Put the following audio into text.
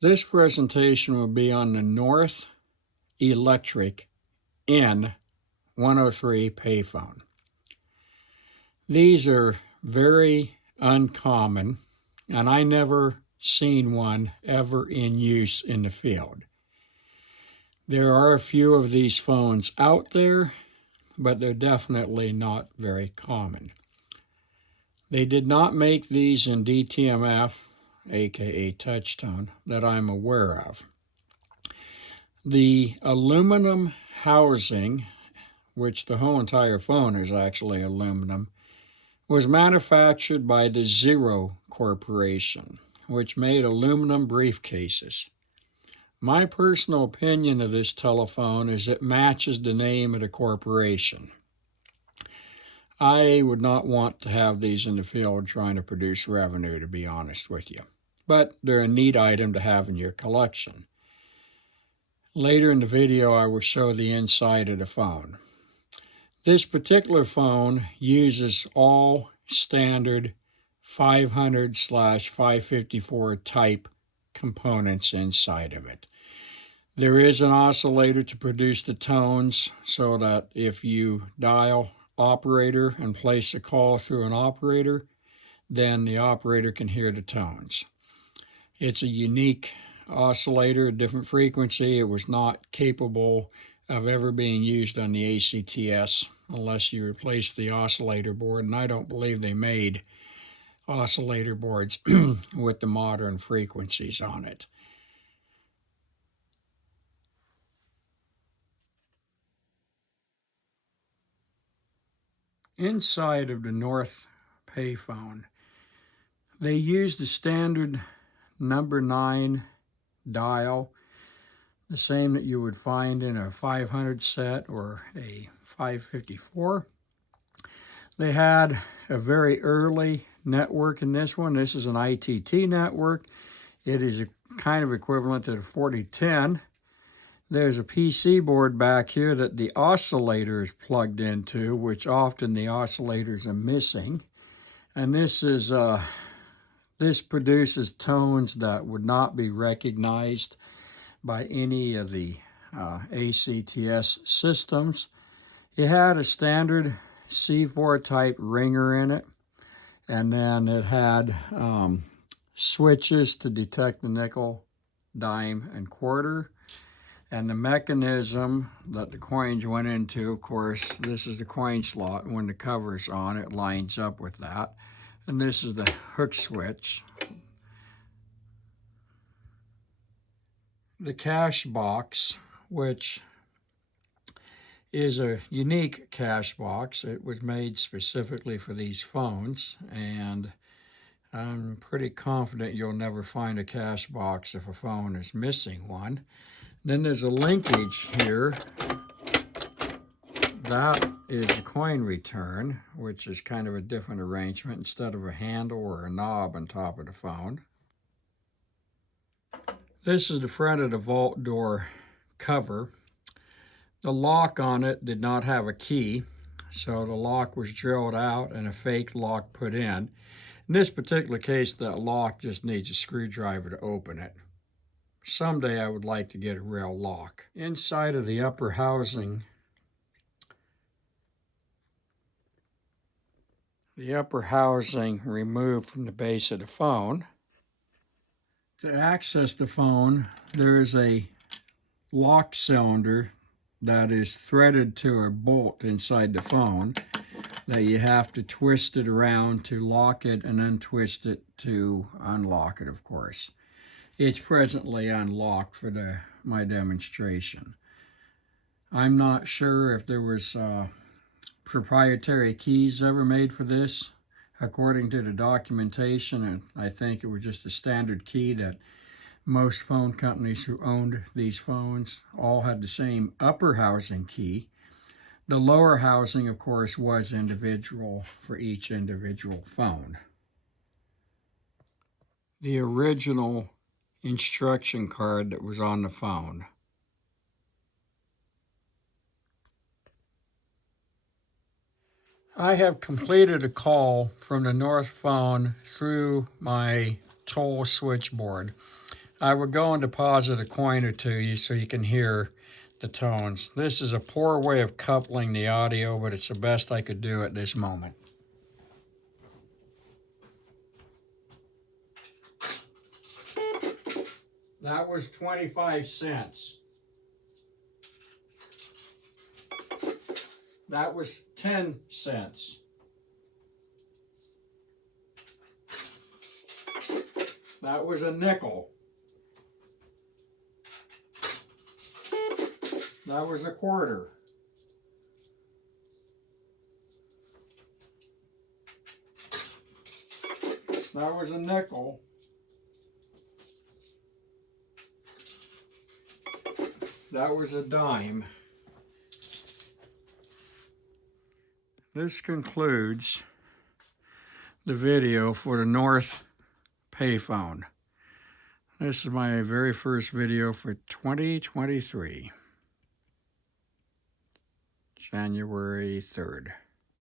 This presentation will be on the North Electric N103 payphone. These are very uncommon, and I never seen one ever in use in the field. There are a few of these phones out there, but they're definitely not very common. They did not make these in DTMF, aka touchtone, that I'm aware of. The aluminum housing, which the whole entire phone is actually aluminum, was manufactured by the Zero Corporation, which made aluminum briefcases. My personal opinion of this telephone is it matches the name of the corporation. I would not want to have these in the field trying to produce revenue, to be honest with you. But they're a neat item to have in your collection. Later in the video, I will show the inside of the phone. This particular phone uses all standard 500/554 type components inside of it. There is an oscillator to produce the tones so that if you dial operator and place a call through an operator, then the operator can hear the tones. It's a unique oscillator, a different frequency. It was not capable of ever being used on the ACTS unless you replace the oscillator board, and I don't believe they made oscillator boards with the modern frequencies on it. Inside of the North payphone, they used the standard number 9 dial, the same that you would find in a 500 set or a 554. They had a very early network in this one. This is an ITT network. It is a kind of equivalent to the 4010. There's a PC board back here that the oscillator is plugged into, which often the oscillators are missing. And this produces tones that would not be recognized by any of the ACTS systems. It had a standard C4 type ringer in it, and then it had switches to detect the nickel, dime, and quarter. And the mechanism that the coins went into, of course, this is the coin slot. When the cover's on, it lines up with that. And this is the hook switch. The cash box, which is a unique cash box. It was made specifically for these phones, and I'm pretty confident you'll never find a cash box if a phone is missing one. Then there's a linkage here. That is a coin return, which is kind of a different arrangement instead of a handle or a knob on top of the phone. This is the front of the vault door cover. The lock on it did not have a key, so the lock was drilled out and a fake lock put in. In this particular case, that lock just needs a screwdriver to open it. Someday I would like to get a real lock. Inside of the upper housing, removed from the base of the phone. To access the phone, there is a lock cylinder that is threaded to a bolt inside the phone that you have to twist it around to lock it and untwist it to unlock it, of course. It's presently unlocked for my demonstration. I'm not sure if there was proprietary keys ever made for this. According to the documentation, I think it was just a standard key that most phone companies who owned these phones all had the same upper housing key. The lower housing, of course, was individual for each individual phone. The original instruction card that was on the phone. I have completed a call from the North phone through my toll switchboard. I would go and deposit a coin or two so you can hear the tones. This is a poor way of coupling the audio, but it's the best I could do at this moment. That was 25 cents. That was 10 cents. That was a nickel. That was a quarter. That was a nickel. That was a dime. This concludes the video for the North payphone. This is my very first video for 2023, January 3rd.